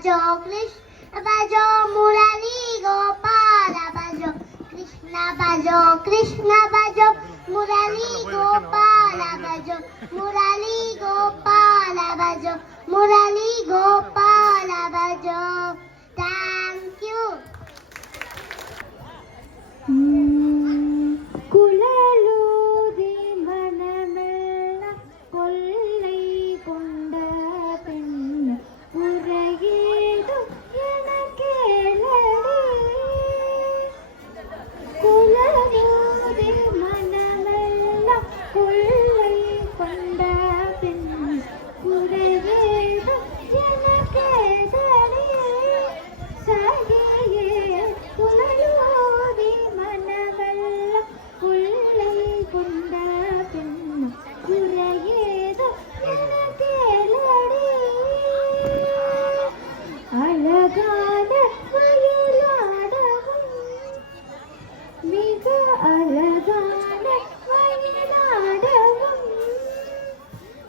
भजो कृष्ण भजो मुरली गोपाल भजो कृष्ण भजो मुरली गोपाल भजो मुरली गोपाल भजो मुरली गोपाल भजो थैंक यू குழலூதி மனமெல்லாம் கொள்ளை கொண்ட பெண் உரையேதும் எனக்கேளடி குழலூதி மனமெல்லாம் கொள்ளை கொண்ட பெண் உரையேதும் எனக்கேளடி சகியே குழலூதி மனமெல்லாம் கொள்ளை கொண்ட பெண் குறையேதோ எனக்கேளடி அழகான மயிலாடவும் மிக அழகான மயிலாடவும்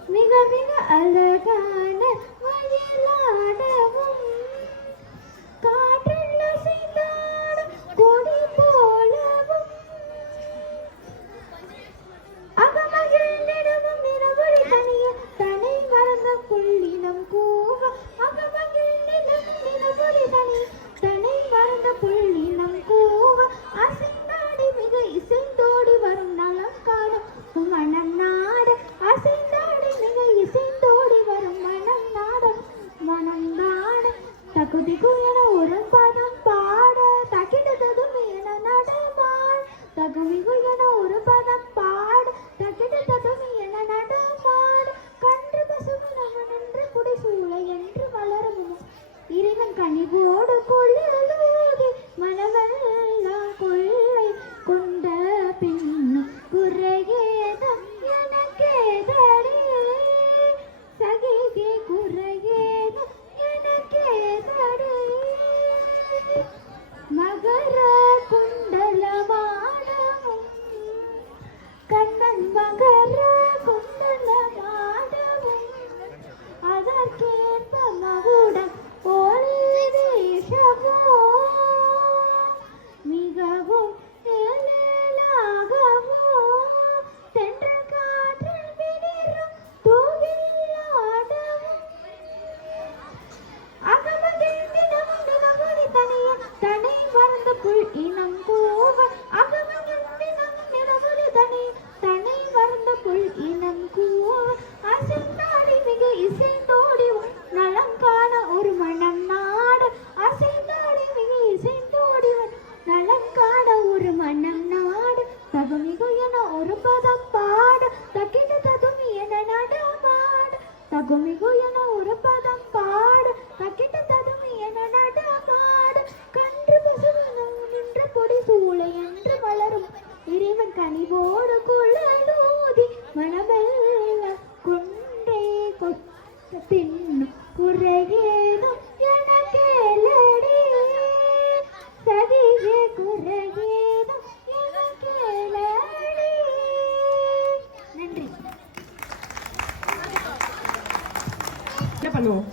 மிக மிக அழகான மயிலாடவும் காற்றில் அசைந்தாடும் கொடி போலவும் அகமகிழ் நிலவும் நிலவொளி தனிய தனை மறந்த புள்ளினம் கூவ அகமகிழ் நிலவும் நிலவொளி தனிய தனை மறந்த புள்ளினம் கூவ அசைந்தாடி மிக இசைந்தோடி வரும் நலம் காணும் மனம் நாடு அசைந்தாடி மிக இசைந்தோடி வரும் மனம் நாடு தகுதிக்கு என ஒரு பதம் பாட தகிடதும் என நடமாள் தகுதிக்கு என ஒரு பதம் பாட தகிடதும் என நடமாள் கன்று பசுவு நம்ம நின்று குடிசூழ என்று வளரும் இறைவன் கனிவோடு கொள்ளலூதி மனமெல்லாம் கொள்ளை கொண்ட பின் குறையேதம் எனக்கேதடி சகிகே குறையேதம் எனக்கேதடி மகர குண்டலமாடவும் கண்ணன் மகர குண்டலமாடவும் அதற்கேற்ப மகுடம் ஒளி வீசவோ மிகவும் ஏழேலாகவோ தென்றல் காற்றில் விடிரும் தூவில்லாடவும் அகமகிழ் தினமும் நிலவொளி தனிய தனை மறந்த புல் இனம் கூவ அகமகிழ் தினமும் நிலவொளி தனிய தனை மறந்த புல் இனம் கூவ அசைந்தாடி மிக இசைந்தோடி நலம் காண ஒரு மனம் நாடு அசைந்தாடி மிக இசைந்தோடி நலம் காண ஒரு மனம் நாடு தகுமிகு என ஒரு பதம் பாட தகிட ததுமி என நடமாடு தகுமிகு என ஒரு பதம் பாட தகிட ததுமி என நடமாடு கன்று பசுவனம் நின்ற பொடி சூளை என்று வளரும் இறைவன் கனிவோடு குழலூதி மனமெல்ல கொண்டே கொத்த பின் குறையேதும் எனக்கேளடி சதியே குறையேதும் எனக்கேளடி நன்றி என்ன பண்ணுவோம்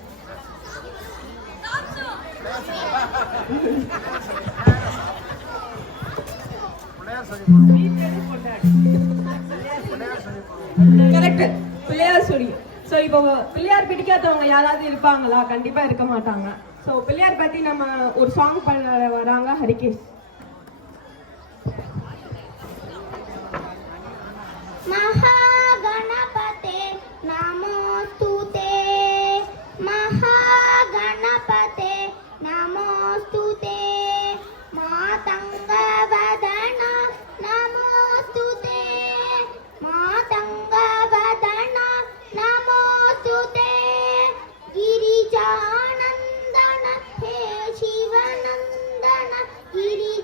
கரெக்ட் பிள்ளையார் சொல்லி ஸோ இப்போ பிள்ளையார் பிடிக்காதவங்க யாராவது இருப்பாங்களா? கண்டிப்பா இருக்க மாட்டாங்க. ஸோ பிள்ளையார் பத்தி நம்ம ஒரு சாங் பண்ண வராங்க ஹரிகேஷ். महागणपते नमोस्तुते महागणपते नमोस्तुते मातंगवदन नमोस्तुते मातंगवदन नमोस्तुते गिरिजानंदन हे शिवनंदन गिरि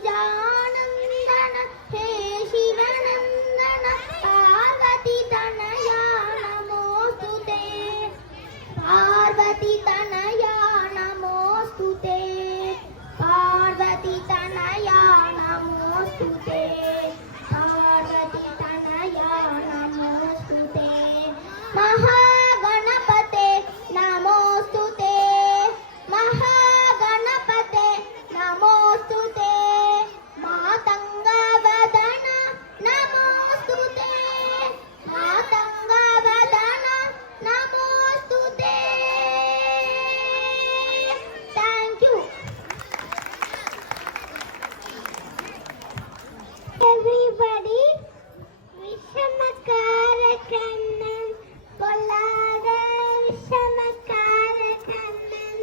கண்ணன் பொல்லாத விஷமக்கார கண்ணன்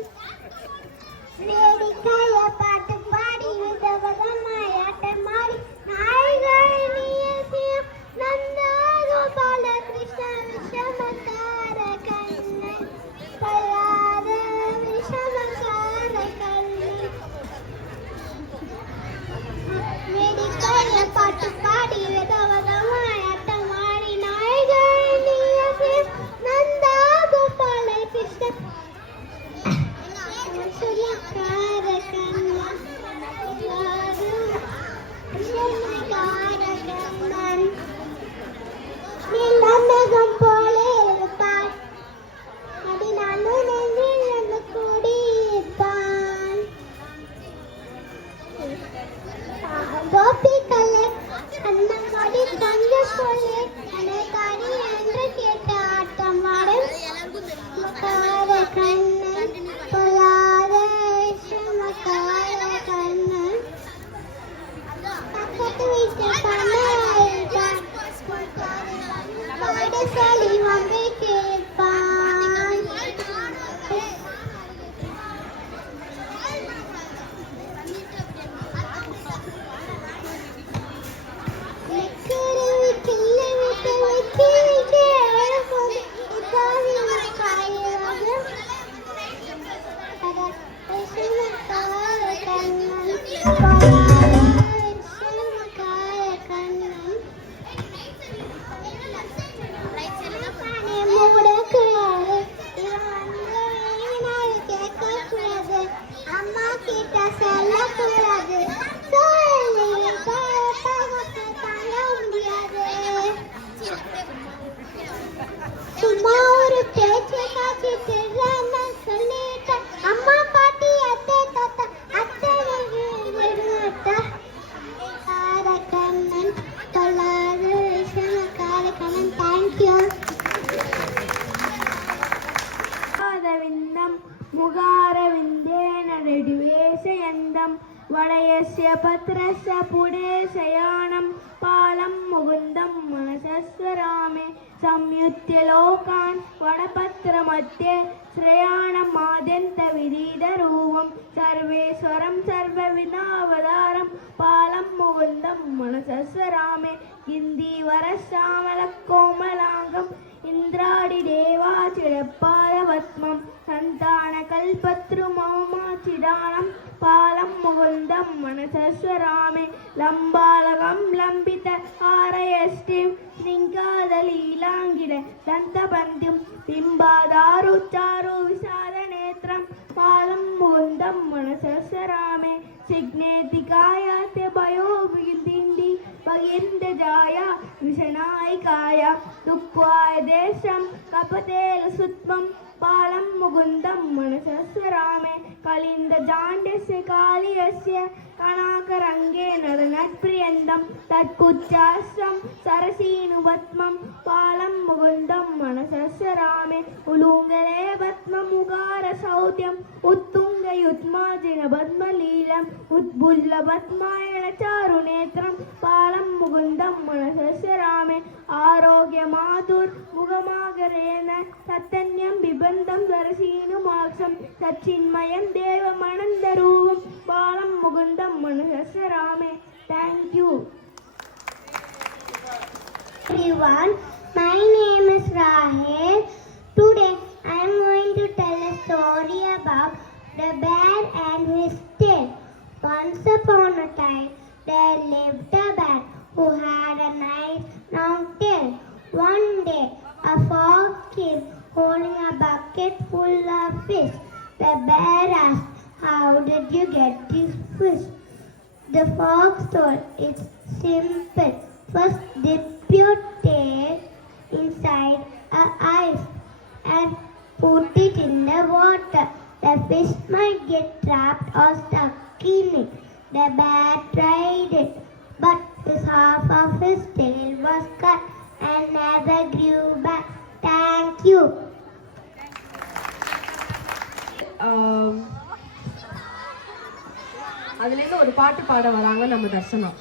வேடிக்கைய பாட்டு பாடி விதவிதமாய் ஆட்டமாடி நாய்கள் நீசியம் நந்தகோபால கிருஷ்ண விஷமக்கார கண்ணன் பொல்லாத விஷமக்கார கண்ணன் வேடிக்கைய பாட்டு பாடி விதவிதமாய் ஆட்டமாடி நாய்கள் நீசியம் நந்தகோபால கிருஷ்ண விஷமக்கார கண்ணன் விஷமக்கார கண்ணன் நிலமேகம் போல இருப்பான் அதினாலு நெஞ்சில் வந்து கூடியிருப்பான் கோபிகளே அன்னமொழி தங்க சொல்லி அனைத்தாரி என்று கேட்ட ஆட்டமாடும் மக்கார கண்ணன் பொல்லாத விஷமக்கார கண்ணன் பக்கத்து வீட்டு பண்ணையாள்தான் பாடு சொல்லி வந்து கேட்பான் நெக்குருவி கிள்ளி விட்டு வைக்கி வைக்கி அழப்போது இப்பாவி காயவாக விஷமக்கார கண்ணன் பொல்லாத விஷமக்கார கண்ணன் தானே மூடக்கூடாது இவன் வந்து கேட்கக்கூடாது அம்மா கிட்ட சொல்லக்கூடாது சொல்லி பாவத்தை தாங்க முடியாது சும்மா ஒரு பேச்சு காட்சி திருன்னு சொல்லிட்டேன் அம்மா பாட்டி அத்தை தாத்தா அத்தனை கார கண்ணன் பொல்லாத விஷமக்கார கண்ணன் தேங்க்யூ பாதவிந்தம் முகாரவிந்தேன ரெடிவேசயந்தம் வடயஸ்ய பத்ரஸ்ய புடேசயானம் பாலம் முகுந்தம் மனசஸ்வராமே संयुत्य लोकान् वडपत्रमध्ये श्रेयाणम् आद्यन्तविदीतरूपं सर्वेश्वरं सर्वविधावतारं पालं मुकुन्दं मनसस्वरामे इन्दीवरश्यामलकोमलाङ्गम् इन्द्राडिदेवाचिरपादपद्मं सन्तानकल्पतरुमौमाचिदानं पालं मुकुन्दं मनसस्वरामे लम्बालकं लम्बितहारयष्टिं श्रृङ्गादलीलाङ्गिल दन्तबन्धुं बिम्बादारुचारु विशालनेत्रं पालं मुकुन्दं मनसस्वरामे सिग्नेतिकायाते भयोविदिन्दी भगिन्दजाय विषनायिकाय दुःख्वाय देशं कपतेलसुत्मं पालं मुकुन्दं मनसस्वरामे कलिन्दजाण्डस्य कालियस्य कणाकरङ्गेन नटप्रियन्दं तत्कुच्चास्त्रं सरसीनुपद्मं पालं मुकुन्दं मनसस्वरामे उलूङ्गले पद्ममुगारसौत्यम् उत्तुङ्गयुत्माजिनपद्मलीलम् उद्बुल्लपद्मायणचारुनेत्रं पालं मुकुन्दं मनसस्वरामे आरोग्यमातुर्मुखमागरेण तत्तन्यं बिबन्धं सरसीनुमाक्षं सच्चिन्मयं देवमनन्दरूपं पालं मुकुन्दं मनसस्वरामे. Thank you. Everyone, my name is Rahel. Today I am going to tell a story about the bear and his tail. Once upon a time, there lived a bear who had a nice long tail. One day, a fox came holding a bucket full of fish. The bear asked, "How did you get these fish?" The fox told, "It's simple. First dip your tail inside ice and put it in the water. The fish might get trapped or stuck in it." The bear tried it, but half of his tail was cut and never grew back. Thank you. அதுலேருந்து ஒரு பாட்டு பாட வராங்க நம்ம தர்சனம்.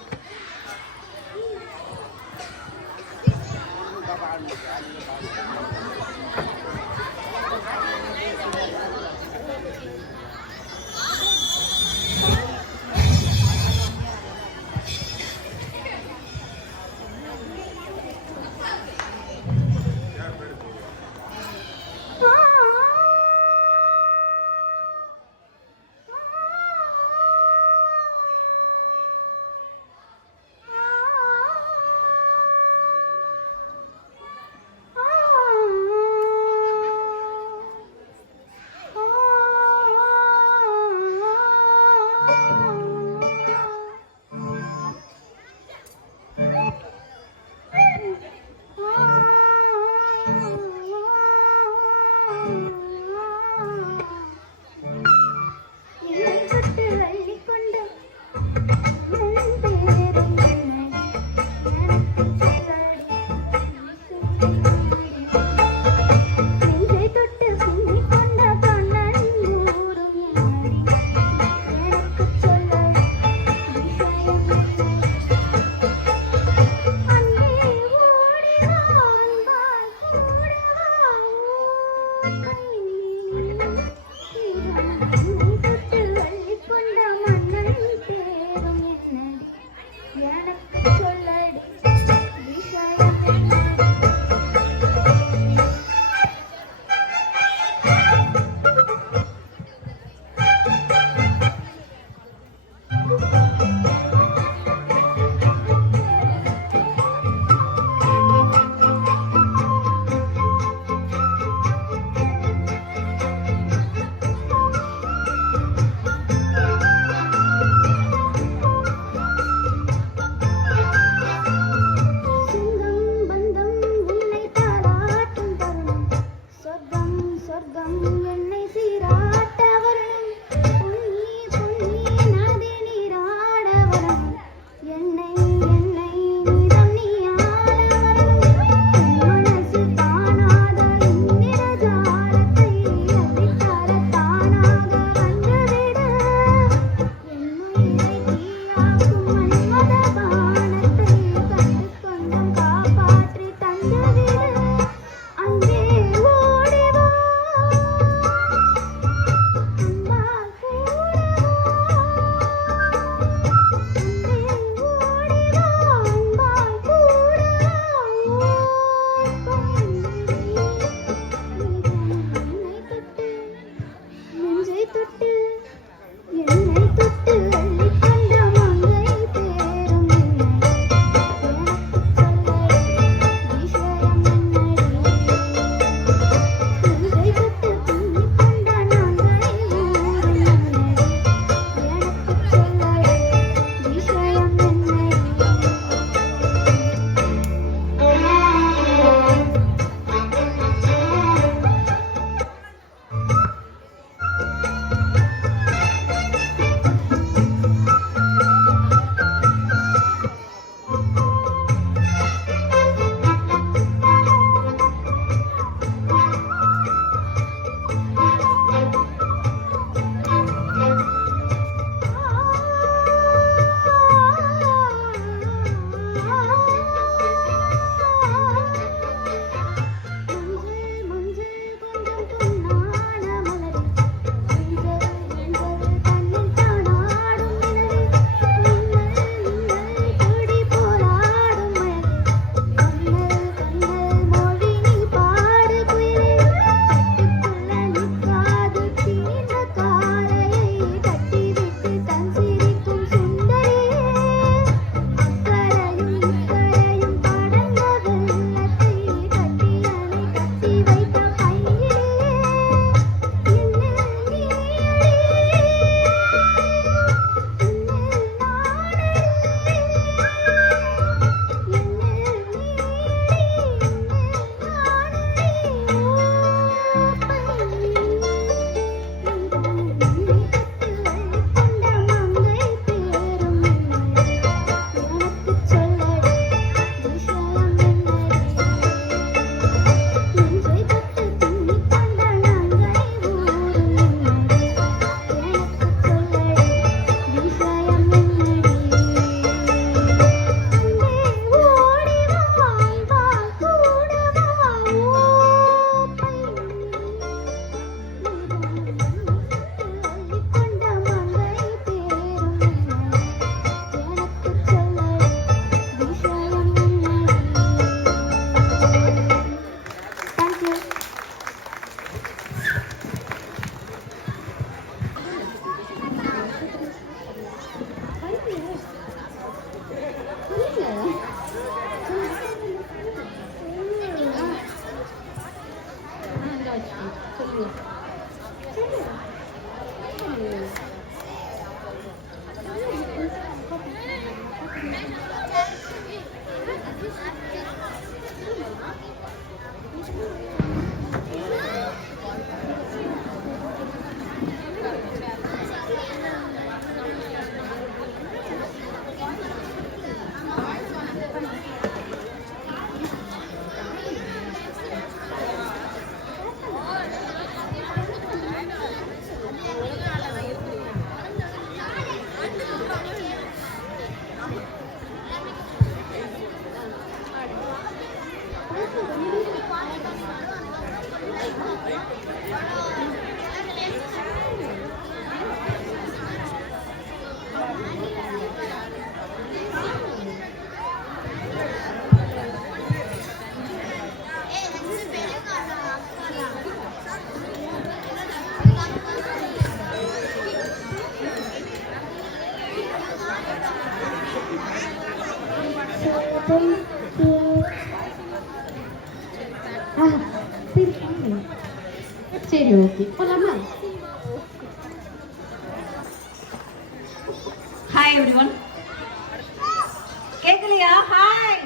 சரி okay போலாமா? Hi everyone. கேக்கலையா? Hi.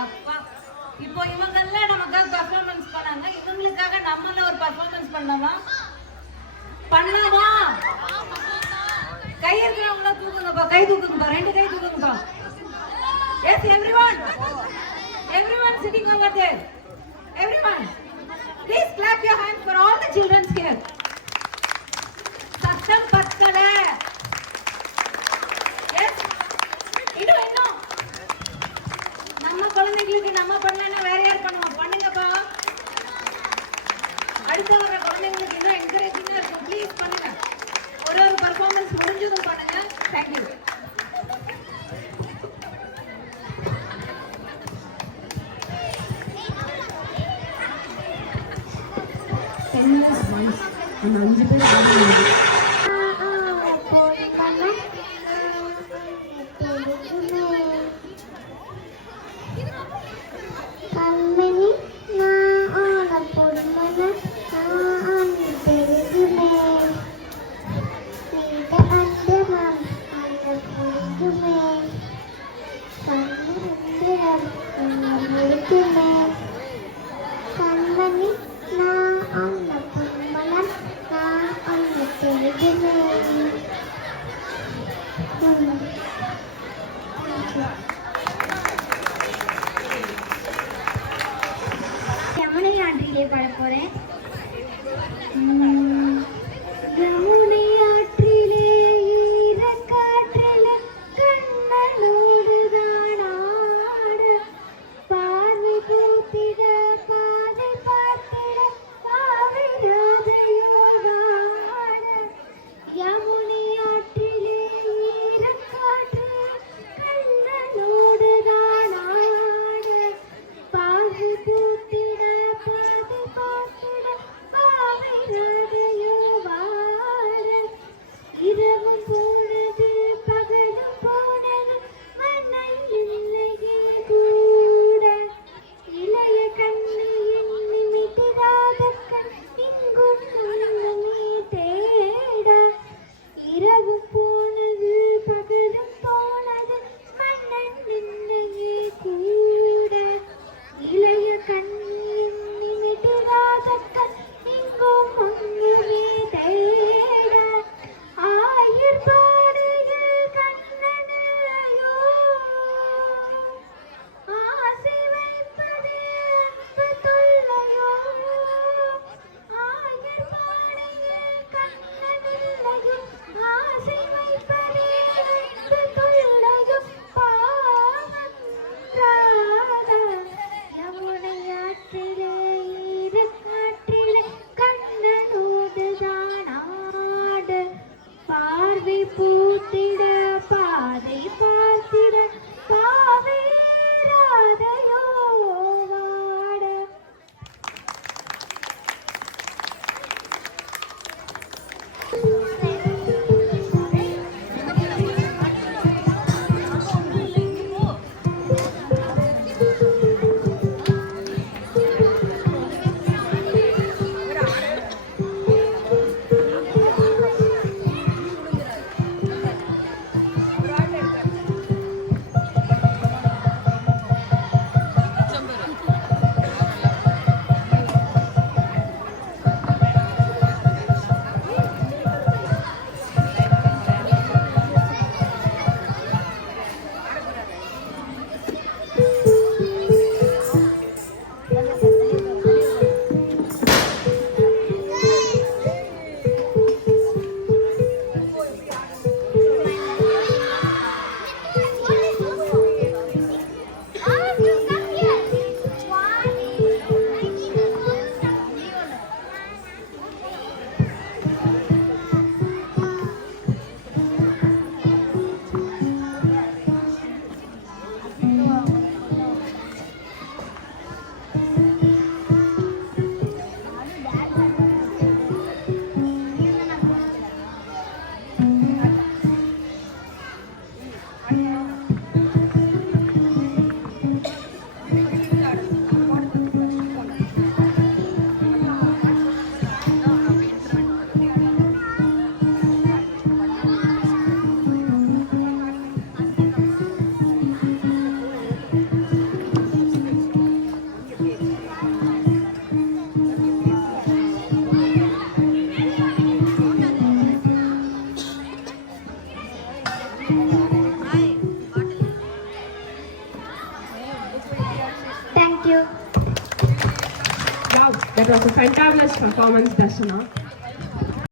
அப்பா இப்போ இவங்கெல்லாம் நமக்காக பெர்ஃபார்மன்ஸ் பண்ணாங்க. இவங்களுக்காக நம்மள ஒரு பெர்ஃபார்மன்ஸ் பண்ணலாமா? கை இருக்கிறவங்கள தூக்குங்கப்பா, கை தூக்குங்கப்பா, 2 கை தூக்குங்கப்பா. Yes everyone sitting over there, everyone please clap your hands for all the children here. சத்தம் பத்தல. எஸ் இன்னும் நம்ம குழந்தைகளுக்கு நம்ம பண்ணலன்னா வேற யார் பண்ணுவோம்? பண்ணுங்கப்பா. அடுத்த வர குழந்தைங்களுக்கு இன்னும் என்கரேஜிங்கா இருக்கும். ப்ளீஸ் பண்ணுங்க. ஒரு பர்ஃபார்மன்ஸ் முடிஞ்சதும் பண்ணுங்க. தேங்க்யூ. அந்த 5 பேர் யமுனை ஆற்றிலே பாட போறேன். Thank you. Wow, that was a fantabulous performance, Darshana.